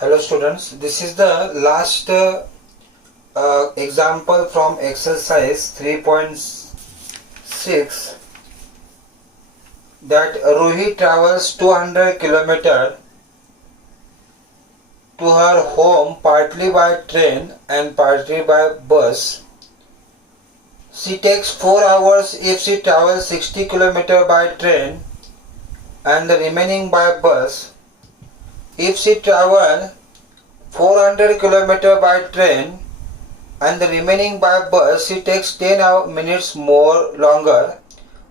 Hello students, this is the last example from exercise 3.6 that Ruhi travels 200 km to her home partly by train and partly by bus. She takes 4 hours if she travels 60 km by train and the remaining by bus. If she travels 400 km by train and the remaining by bus, she takes 10 minutes more longer.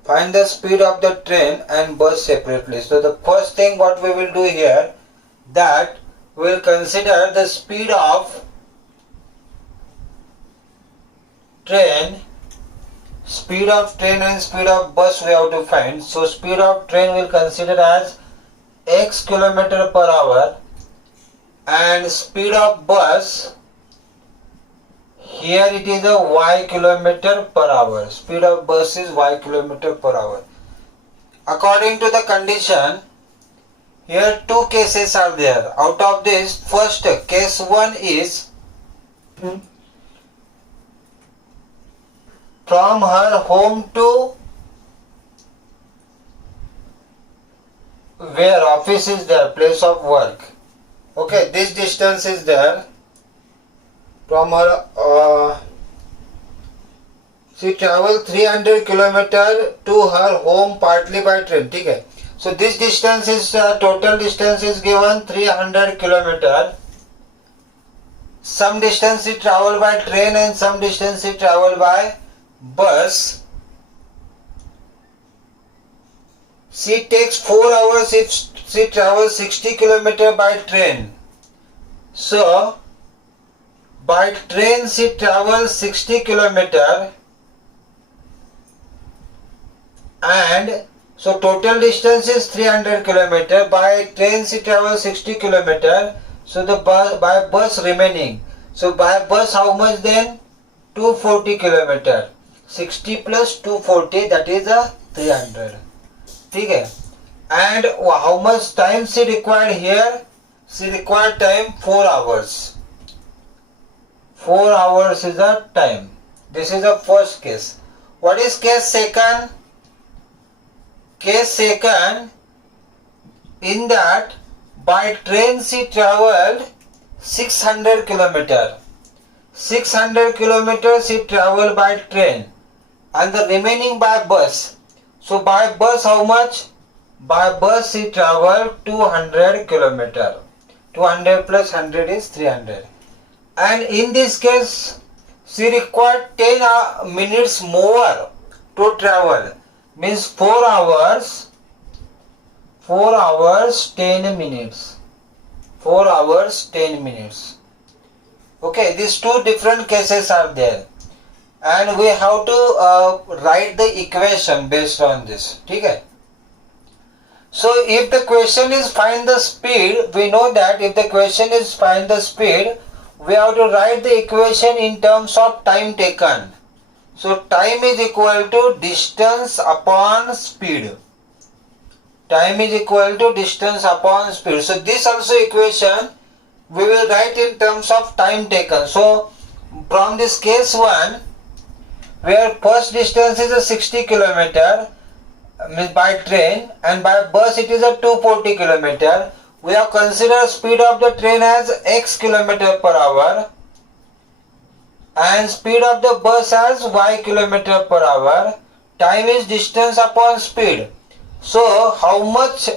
Find the speed of the train and bus separately. So the first thing what we will do here, that we will consider the speed of train. Speed of train and speed of bus we have to find. So speed of train we will consider as x km per hour and speed of bus, here it is a y km per hour. Speed of bus is y km per hour. According to the condition, here two cases are there. Out of this, first case 1 is from her home to where office is there, place of work. Okay, this distance is there from her. She traveled 300 km to her home partly by train. Okay, so this distance is total distance is given 300 km. Some distance she traveled by train and some distance she traveled by bus. She takes 4 hours if she travels 60 km by train. So, by train she travels 60 km and so total distance is 300 km. By train she travels 60 km. So the by bus remaining. So by bus how much then? 240 km. 60 plus 240, that is a 300. Okay, and how much time she required here? She required time 4 hours. 4 hours is the time. This is the first case. What is case second? Case second, in that by train she travelled 600 km. 600 km she travelled by train and the remaining by bus. So by bus how much? By bus she travelled 200 km. 200 plus 100 is 300. And in this case she required 10 minutes more to travel. Means 4 hours 10 minutes. 4 hours 10 minutes. Okay, these two different cases are there. And we have to write the equation based on this. Okay? So if the question is find the speed, we know that if the question is find the speed, we have to write the equation in terms of time taken. So time is equal to distance upon speed. Time is equal to distance upon speed. So this also equation we will write in terms of time taken. So from this case 1, where first distance is a 60 km by train and by bus it is a 240 km. We have considered speed of the train as x km per hour and speed of the bus as y km per hour. Time is distance upon speed. So how much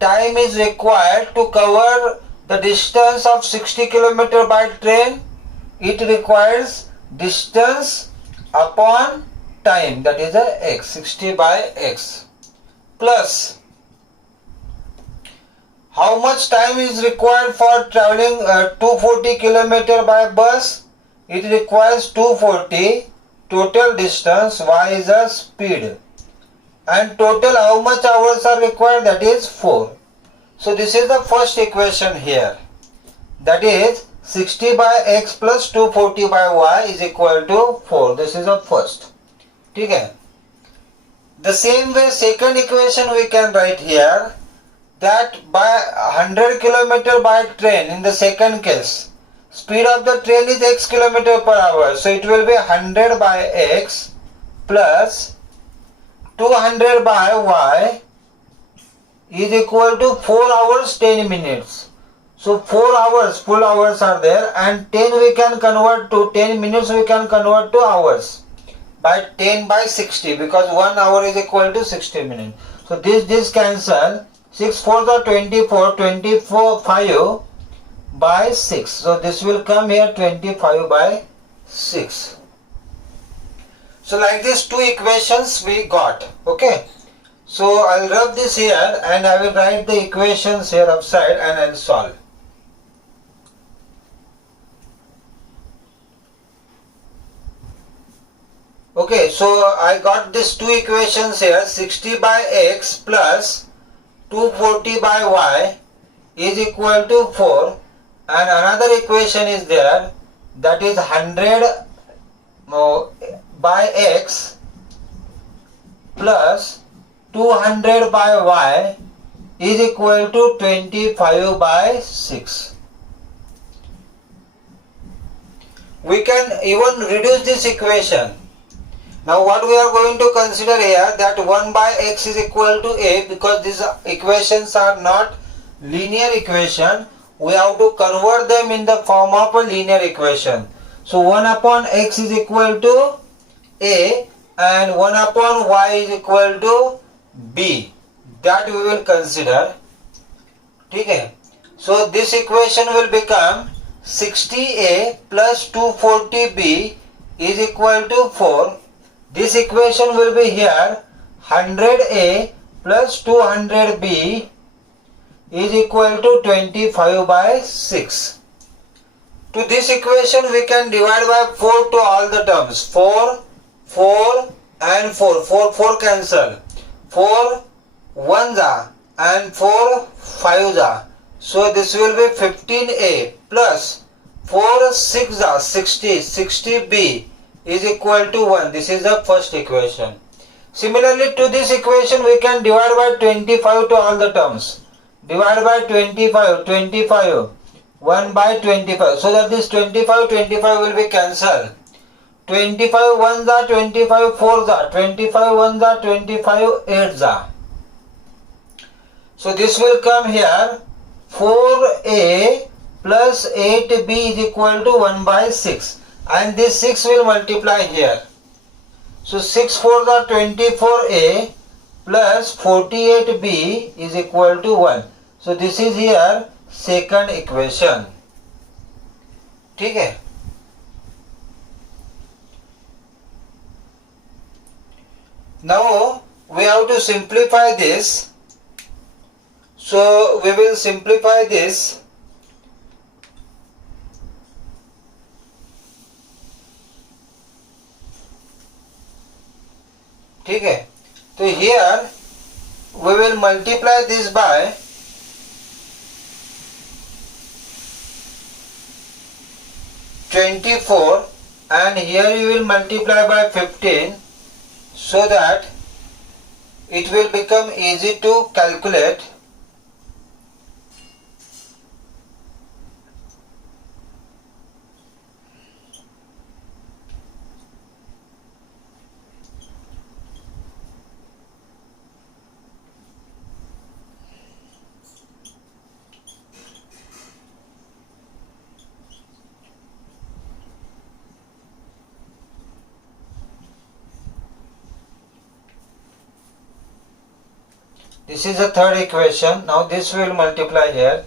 time is required to cover the distance of 60 km by train? It requires distance upon time, that is a x, 60 by x, plus how much time is required for traveling 240 km by bus? It requires 240. Total distance, y is a speed, and total how much hours are required? That is 4. So this is the first equation here, that is 60 by x plus 240 by y is equal to 4. This is the first. Okay. The same way second equation we can write here, that by 100 km by train in the second case, speed of the train is x km per hour. So it will be 100 by x plus 200 by y is equal to 4 hours 10 minutes. So 4 hours, full hours are there, and 10 we can convert to 10 minutes we can convert to hours by 10 by 60, because 1 hour is equal to 60 minutes. So this cancel. 6 4s are 24, 24 5 by 6. So this will come here 25 by 6. So like this, two equations we got. Okay. So I'll rub this here and I will write the equations here upside and I'll solve. Okay, so I got these two equations here, 60 by x plus 240 by y is equal to 4, and another equation is there, that is 100 by x plus 200 by y is equal to 25 by 6. We can even reduce this equation. Now what we are going to consider here, that 1 by x is equal to a, because these equations are not linear equation, we have to convert them in the form of a linear equation. So 1 upon x is equal to a and 1 upon y is equal to b. That we will consider. Okay. So this equation will become 60a plus 240b is equal to 4. This equation will be here 100a plus 200b is equal to 25 by 6. To this equation we can divide by 4 to all the terms. 4, 4 and 4. 4 cancel. 4 1s are and 4 5s are. So this will be 15a plus 4 6s are 60. 60b is equal to 1. This is the first equation. Similarly, to this equation we can divide by 25 to all the terms. Divide by 25, 25, 1 by 25. So that this 25 will be cancelled. 25 1s are 25 4s are. 25 1s are 25 8s are. So this will come here 4a plus 8b is equal to 1 by 6. And this 6 will multiply here. So 6 4s are 24a plus 48b is equal to 1. So this is here second equation. Okay. Now we have to simplify this. So we will simplify this. Okay. So here we will multiply this by 24 and here you will multiply by 15, so that it will become easy to calculate. This is the third equation. Now this will multiply here.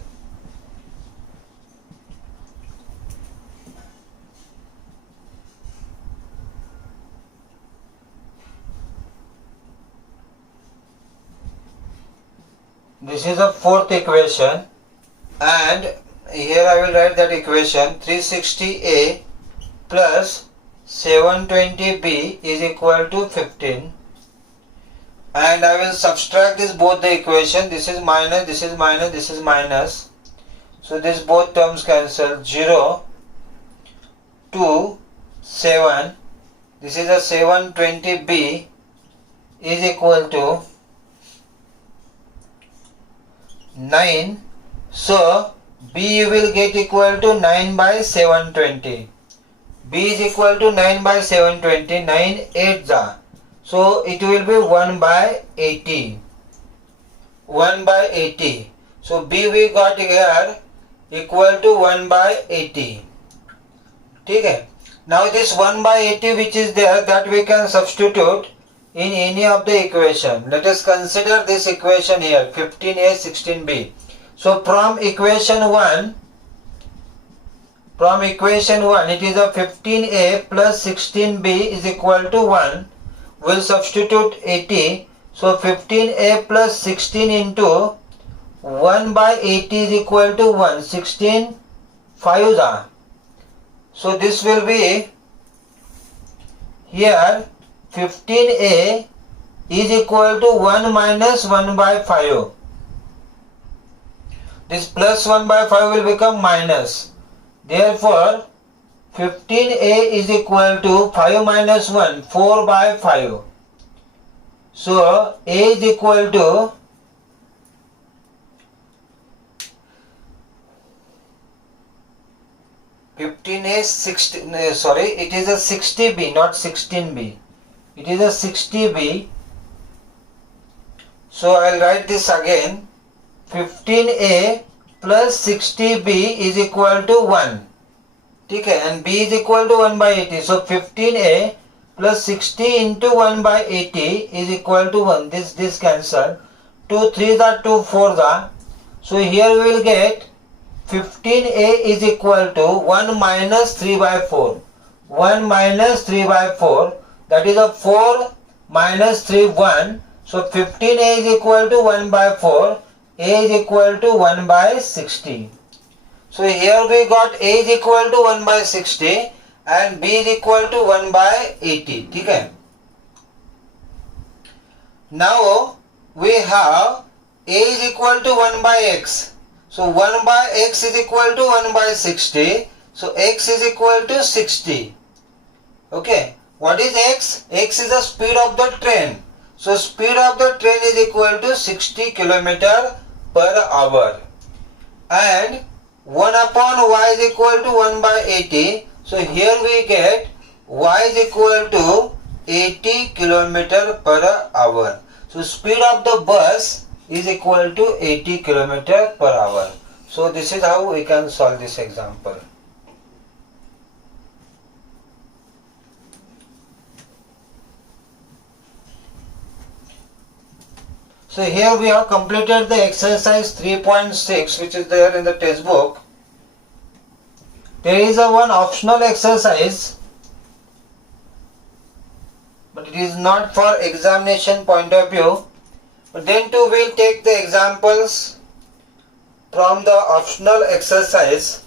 This is the fourth equation, and here I will write that equation 360a plus 720b is equal to 15. And I will subtract this both the equation. This is minus, this is minus, this is minus. So this both terms cancel. 0, 2, 7. This is a 720b is equal to 9. So B you will get equal to 9 by 720. B is equal to 9 by 720. 9 8 za. So it will be 1 by 80. 1 by 80. So B we got here equal to 1 by 80. Okay. Now this 1 by 80 which is there, that we can substitute in any of the equation. Let us consider this equation here, 15a 16b. So from equation 1 it is a 15a plus 16b is equal to 1. We'll substitute 80. So 15a plus 16 into 1 by 80 is equal to 1. 16 5 are. So this will be here 15a is equal to 1 minus 1 by 5. This plus 1 by 5 will become minus. Therefore 15a is equal to 5 minus 1, 4 by 5. So a is equal to 15a 16, sorry, it is a 60b, not 16b. It is a 60b. So I'll write this again. 15a plus 60b is equal to 1. Okay, and b is equal to 1 by 80. So 15a plus 60 into 1 by 80 is equal to 1. This cancel. 2 3 are 2 4 are. So here we will get 15a is equal to 1 minus 3 by 4. 1 minus 3 by 4, that is a 4 minus 3 1. So 15a is equal to 1 by 4. A is equal to 1 by 60. So here we got A is equal to 1 by 60 and B is equal to 1 by 80. Okay. Now we have A is equal to 1 by x. So 1 by x is equal to 1 by 60. So x is equal to 60. Okay. What is x? X is the speed of the train. So speed of the train is equal to 60 km per hour. And 1 upon y is equal to 1 by 80. So here we get y is equal to 80 km per hour. So speed of the bus is equal to 80 km per hour. So this is how we can solve this example. So here we have completed the exercise 3.6 which is there in the textbook. There is a one optional exercise, but it is not for examination point of view. But then too we will take the examples from the optional exercise.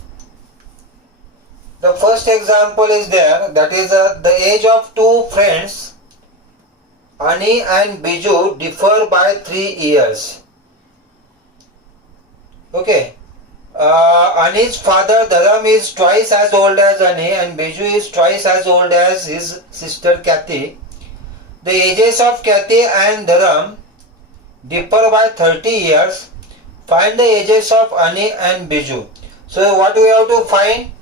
The first example is there, that is the age of two friends Ani and Biju differ by 3 years. Okay. Ani's father Dharam is twice as old as Ani and Biju is twice as old as his sister Kathy. The ages of Kathy and Dharam differ by 30 years. Find the ages of Ani and Biju. So what we have to find?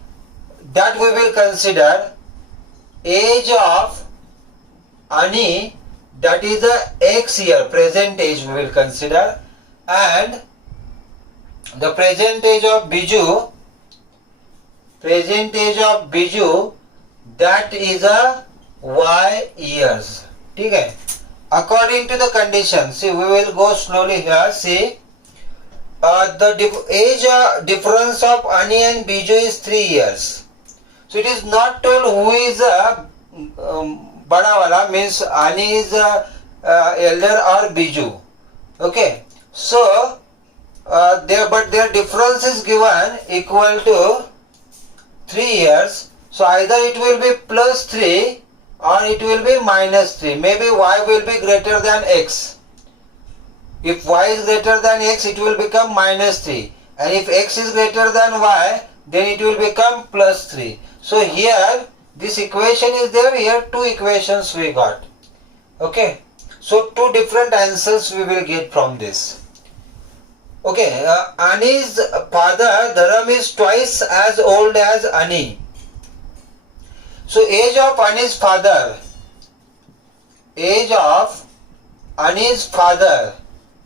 That we will consider age of Ani, that is the x year, present age we will consider, and the present age of Biju, that is a y years. Okay. According to the condition, see we will go slowly here. See the age difference of Ani and Biju is 3 years. So it is not told who is a bada wala, means Ani is elder or Biju. Okay. So their difference is given equal to 3 years. So either it will be plus 3 or it will be minus 3. Maybe y will be greater than x. If y is greater than x, it will become minus 3. And if x is greater than y, then it will become plus 3. So here this equation is there. Here 2 equations we got. Okay. So 2 different answers we will get from this. Okay, Ani's father Dharam is twice as old as Ani. So age of Ani's father, age of Ani's father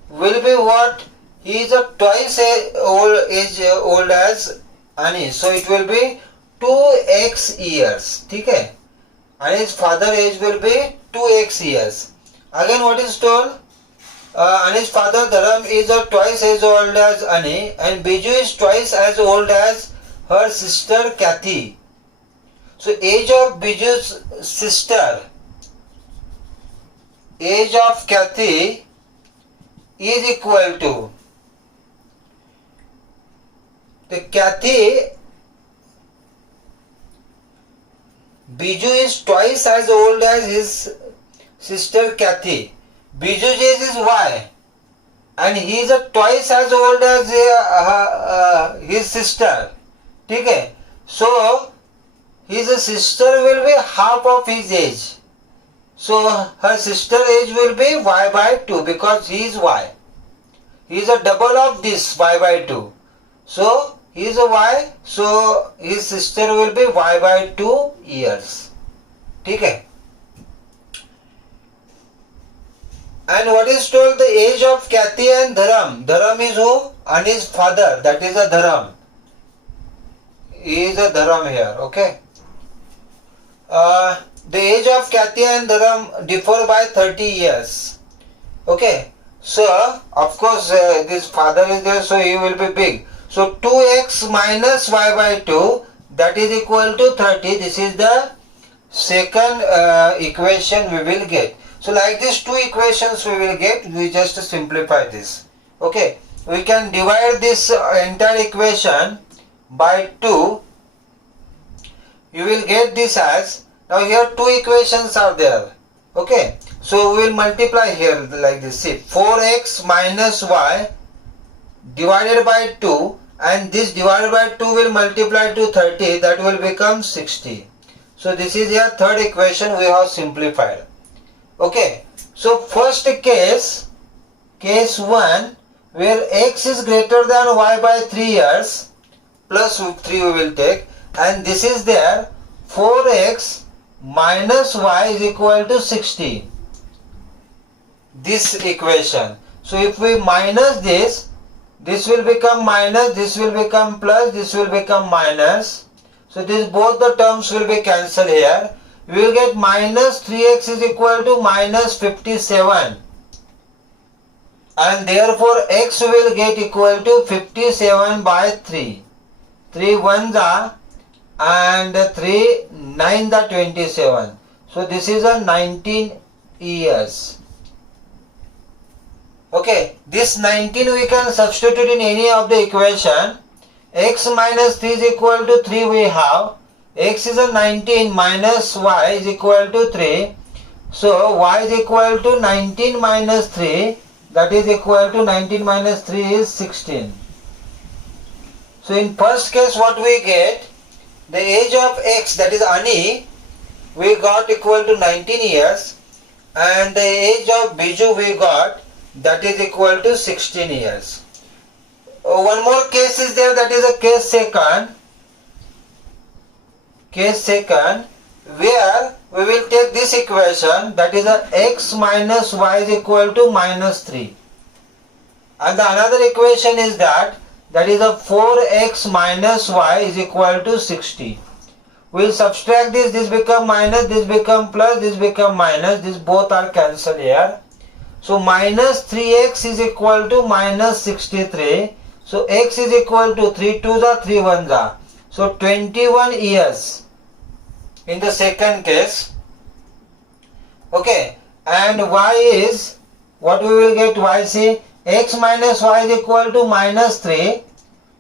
will be what? He is a twice old as Ani. So it will be 2x years. Okay? Ani's father age will be 2x years. Again what is told? Ani's father Dharam is twice as old as Ani, and Biju is twice as old as her sister Kathy. So age of Biju's sister, age of Kathy is equal to the Kathy. Biju is twice as old as his sister Kathy. Biju's age is Y, and he is twice as old as his sister. Okay? So his sister will be half of his age. So her sister age will be Y by 2 because he is Y. He is a double of this Y by 2. So he is a Y. So his sister will be Y by 2 years. Okay? And what is told? The age of Kathy and Dharam. Dharam is who? Ani's father. That is a Dharam. He is a Dharam here. Okay? The age of Kathy and Dharam differ by 30 years. Okay? So, of course, this father is there, so he will be big. So, 2x minus y by 2, that is equal to 30. This is the second equation we will get. So like this two equations we will get, we just simplify this. Okay, we can divide this entire equation by 2. You will get this as, now here two equations are there. Okay, so we will multiply here like this. See, 4x minus y divided by 2, and this divided by 2 will multiply to 30, that will become 60. So this is your third equation we have simplified. Okay, so first case 1, where x is greater than y by 3 years, plus 3 we will take, and this is there, 4x minus y is equal to 60. This equation. So if we minus this will become minus, this will become plus, this will become minus. So this both the terms will be cancelled here. We will get minus 3x is equal to minus 57. And therefore x will get equal to 57 by 3. 3 ones are and 3 9 the 27. So this is a 19 years. Okay, this 19 we can substitute in any of the equation. X minus 3 is equal to 3 we have. X is a 19 minus y is equal to 3. So y is equal to 19 minus 3, that is equal to 19 minus 3 is 16. So in first case what we get, the age of x, that is Ani, we got equal to 19 years, and the age of Biju we got, that is equal to 16 years. One more case is there, that is a case second. Case second, where we will take this equation, that is a x minus y is equal to minus 3. And the another equation is that is a 4x minus y is equal to 60. We will subtract this become minus, this become plus, this become minus, this both are cancelled here. So minus 3x is equal to minus 63. So x is equal to 3 2s are 3 1s are. So 21 years in the second case. Okay, and y is, what we will get, y, see, x minus y is equal to minus 3.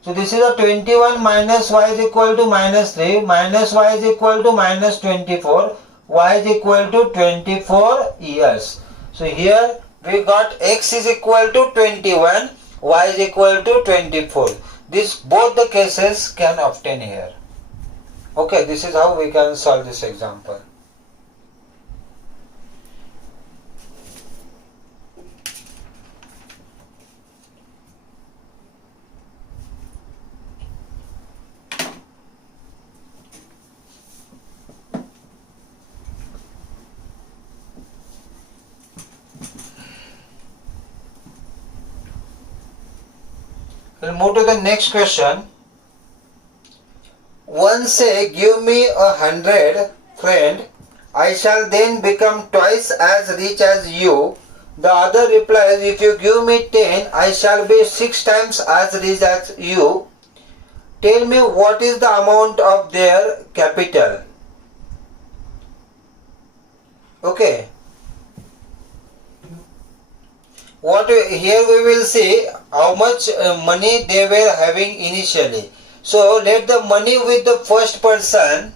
So this is a 21 minus y is equal to minus 3, minus y is equal to minus 24, y is equal to 24 years. So here we got x is equal to 21, y is equal to 24. This both the cases can obtain here. Okay, this is how we can solve this example. We'll move to the next question. One say, give me 100, friend, I shall then become twice as rich as you. The other replies, if you give me 10, I shall be 6 times as rich as you. Tell me what is the amount of their capital. Okay. Here we will see how much money they were having initially. So let the money with the first person,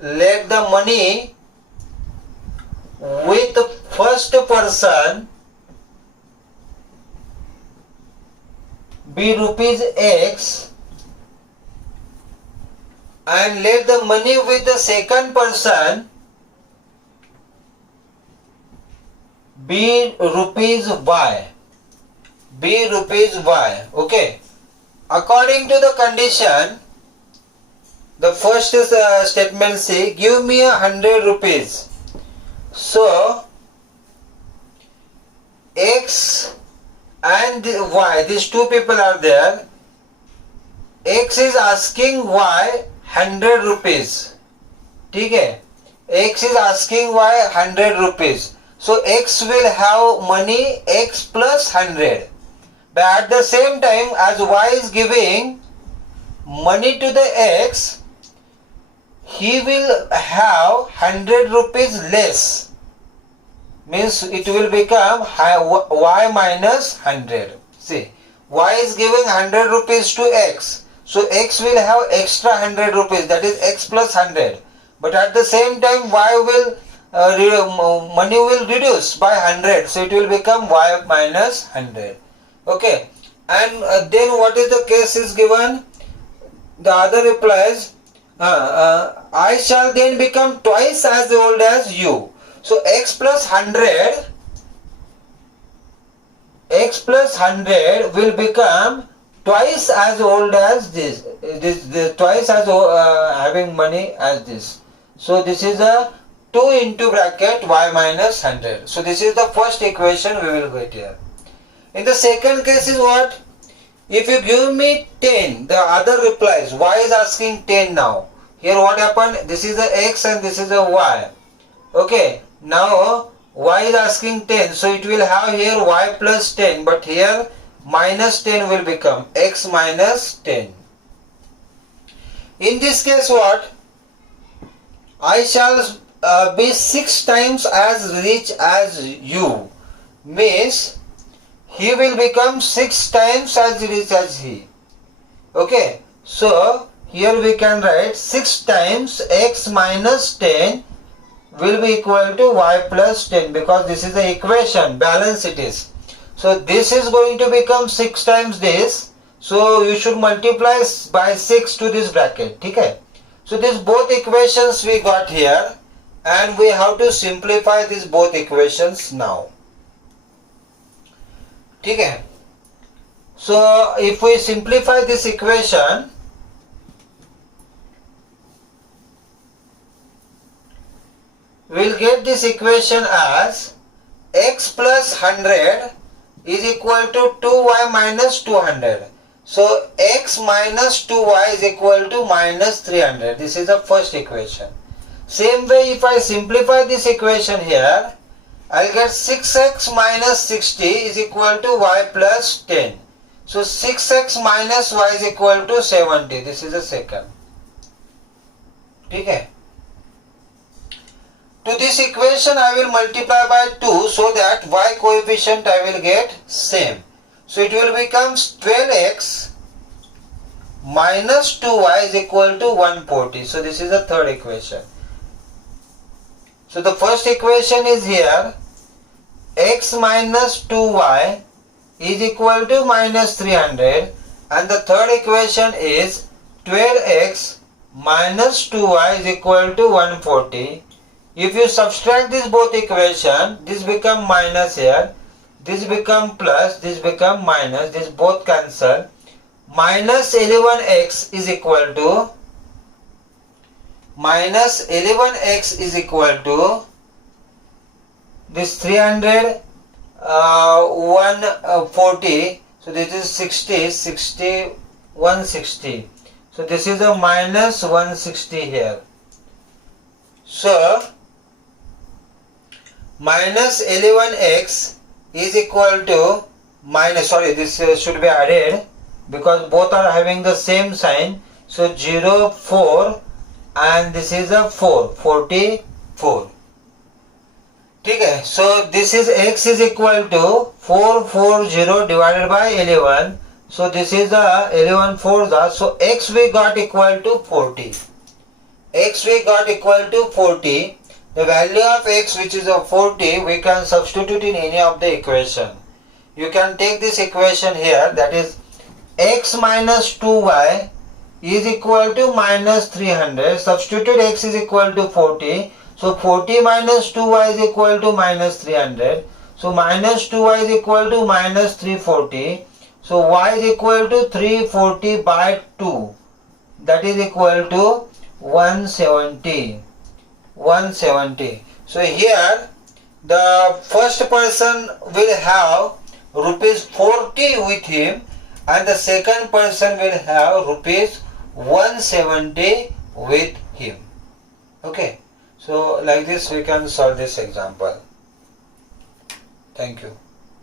let the money with the first person be rupees X, and let the money with the second person be rupees Y. Be rupees Y. Okay. According to the condition, the first statement say, give me 100 rupees. So X and Y, these two people are there. X is asking Y 100 rupees. Okay? X is asking Y 100 rupees. So X will have money X plus 100. But at the same time, as Y is giving money to the X, he will have 100 rupees less. Means it will become Y minus 100. See, Y is giving 100 rupees to X. So X will have extra 100 rupees, that is X plus 100. But at the same time, Y will money will reduce by 100, so it will become Y minus 100. Okay, and then what is the case is given? The other replies, I shall then become twice as old as you. So X plus 100, X plus 100 will become twice as old as this. Twice as having money as this. So this is a 2 into bracket Y minus 100. So this is the first equation we will get here. In the second case is what? If you give me 10, the other replies, Y is asking 10 now. Here what happened? This is a X and this is a Y. Okay, now Y is asking 10, so it will have here Y plus 10, but here minus 10 will become X minus 10. In this case what? I shall be 6 times as rich as you. Means he will become 6 times as rich as he. Okay, so here we can write 6 times X minus 10 will be equal to Y plus 10, because this is the equation, balance it is. So this is going to become 6 times this. So you should multiply by 6 to this bracket. Okay? So these both equations we got here, and we have to simplify these both equations now. Okay? So if we simplify this equation, we'll get this equation as X plus 100 is equal to 2Y minus 200. So X minus 2Y is equal to minus 300. This is the first equation. Same way, if I simplify this equation here, I'll get 6x minus 60 is equal to Y plus 10. So 6x minus Y is equal to 70. This is the second. Okay? To this equation I will multiply by 2 so that Y coefficient I will get same. So it will become 12x minus 2y is equal to 140. So this is the third equation. So the first equation is here, x minus 2y is equal to minus 300, and the third equation is 12x minus 2y is equal to 140. If you subtract these both equations, this become minus here, this become plus, this become minus, this both cancel. Minus 11x is equal to this 300 140. So this is 60, 60, 160. So this is a minus 160 here. So minus 11x is equal to minus, sorry, this should be added because both are having the same sign. So 0, 4 and this is a 4, 44. Okay, so this is x is equal to 440 divided by 11. So this is the 11 4 the, so x we got equal to 40. X we got equal to 40. The value of x, which is a 40, we can substitute in any of the equation. You can take this equation here, that is x minus 2y is equal to minus 300. Substitute x is equal to 40. So 40 minus 2y is equal to minus 300. So minus 2y is equal to minus 340. So y is equal to 340 by 2. That is equal to 170. 170. So here the first person will have rupees 40 with him and the second person will have rupees 170 with him. Okay. So like this we can solve this example. Thank you.